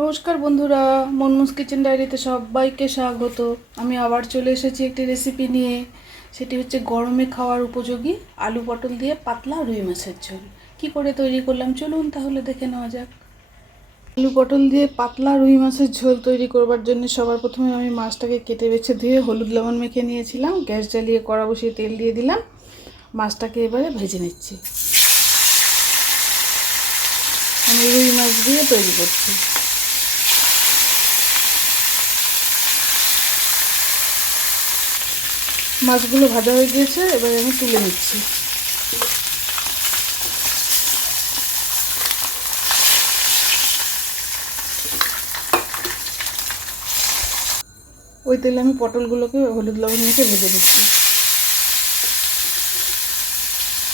নমস্কার বন্ধুরা মনমুস কিচেন ডায়েরিতে সবাইকে স্বাগত। আমি আবার চলে এসেছি একটি রেসিপি নিয়ে। সেটি হচ্ছে গরমে খাওয়ার উপযোগী আলু পটল দিয়ে পাতলা রুই মাছের ঝোল। কি করে তৈরি করলাম? চলুন তাহলে দেখে নেওয়া যাক। আলু পটল দিয়ে পাতলা রুই মাছের ঝোল তৈরি করবার জন্য সবার প্রথমে আমি মাছটাকে কেটে বেছে ধুয়ে হলুদ লবণ মেখে নিয়েছিলাম। গ্যাস জ্বালিয়ে কড়া বসিয়ে তেল দিয়ে দিলাম। মাছটাকে এবারে ভেজে নিচ্ছি। আমি রুই মাছ দিয়ে তৈরি করছি। মাছগুলো ভাজা হয়ে গিয়েছে, এবারে আমি তুলে নিচ্ছি। ওই তেলে আমি পটলগুলোকে, হলুদ লবণ মেখে ভেজে নিচ্ছি।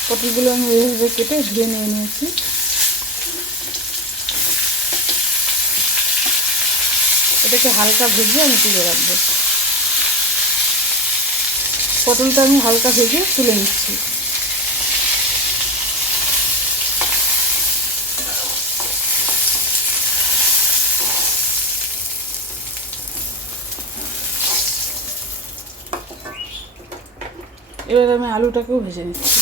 পটলগুলো আমি ওইভাবে কেটে ধুয়ে নিয়ে নিয়েছি। এটাকে হালকা ভেজে আমি তুলে রাখব। পটলটা আমি হালকা ভেজে তুলে নিচ্ছি। এবার আমি আলুটাকেও ভেজে নিচ্ছি।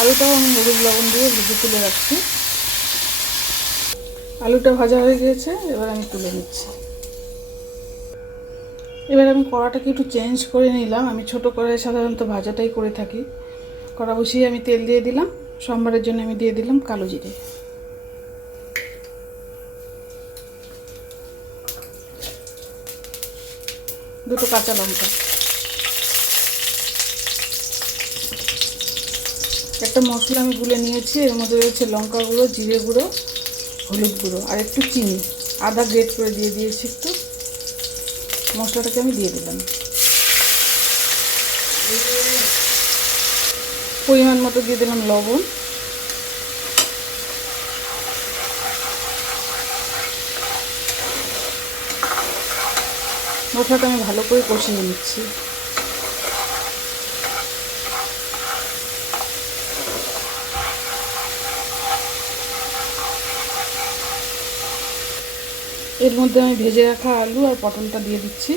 আলুটাও আমি হলুদ লবণ দিয়ে ভেজে তুলে রাখছি। আলুটা ভাজা হয়ে গিয়েছে, এবার আমি তুলে নিচ্ছি। এবার আমি কড়াটাকে একটু চেঞ্জ করে নিলাম। আমি ছোট কড়াই সাধারণত ভাজাটাই করে থাকি। কড়া বসিয়ে আমি তেল দিয়ে দিলাম। সোমবারের জন্য আমি দিয়ে দিলাম কালো জিরে। দুটো কাঁচা লঙ্কা। একটা মশলা আমি গুলে নিয়েছি, এর মধ্যে রয়েছে লঙ্কা গুঁড়ো জিরে গুঁড়ো হলুদ গুঁড়ো আর একটু চিনি। আদা গ্রেট করে দিয়ে দিয়েছি একটু। মশলাটাকে আমি দিয়ে দিলাম। পরিমাণ মতো দিয়ে দিলাম লবণ। মশলাটা আমি ভালো করে কষিয়ে নিচ্ছি। এর মধ্যে আমি ভেজে রাখা আলু আর পটলটা দিয়ে দিচ্ছি।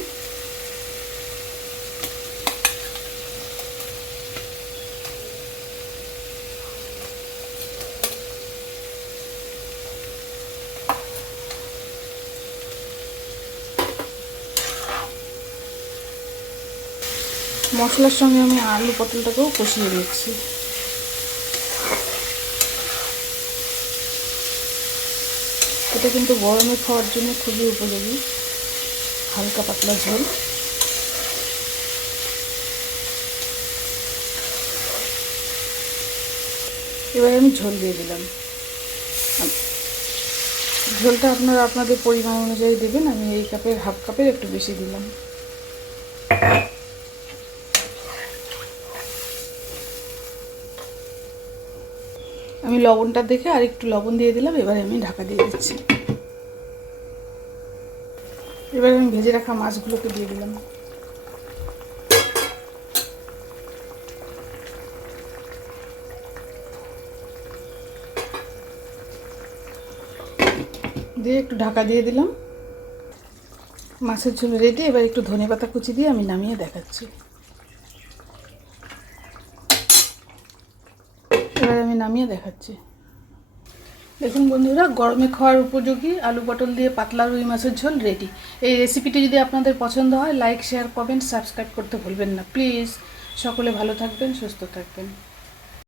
মশলার সঙ্গে আমি আলু পটলটাকেও কষিয়ে দিচ্ছি এটা কিন্তু গরমে খাওয়ার জন্য খুবই উপযোগী। হালকা পাতলা ঝোল। এবার আমি ঝোল দিয়ে দিলাম। ঝোলটা আপনারা আপনাদের পরিমাণ অনুযায়ী দেবেন। আমি এই কাপের হাফ কাপের একটু বেশি দিলাম। আমি লবণটা দেখে আর একটু লবণ দিয়ে দিলাম, এবারে আমি ঢাকা দিয়ে দিচ্ছি। এবার আমি ভেজে রাখা মাছগুলোকে দিয়ে দিলাম। দিয়ে একটু ঢাকা দিয়ে দিলাম। মাছের ঝোল রেডি এবার একটু ধনে পাতা কুচি দিয়ে আমি নামিয়ে দেখাচ্ছি এবার আমি নামিয়ে দেখাচ্ছি। দেখুন বন্ধুরা, গরমে খাওয়ার উপযোগী আলু পটল দিয়ে পাতলা রুই মাছের ঝোল রেডি এই রেসিপিটি যদি আপনাদের পছন্দ হয় লাইক শেয়ার কমেন্ট সাবস্ক্রাইব করতে ভুলবেন না। প্লিজ সকলে ভালো থাকবেন, সুস্থ থাকবেন।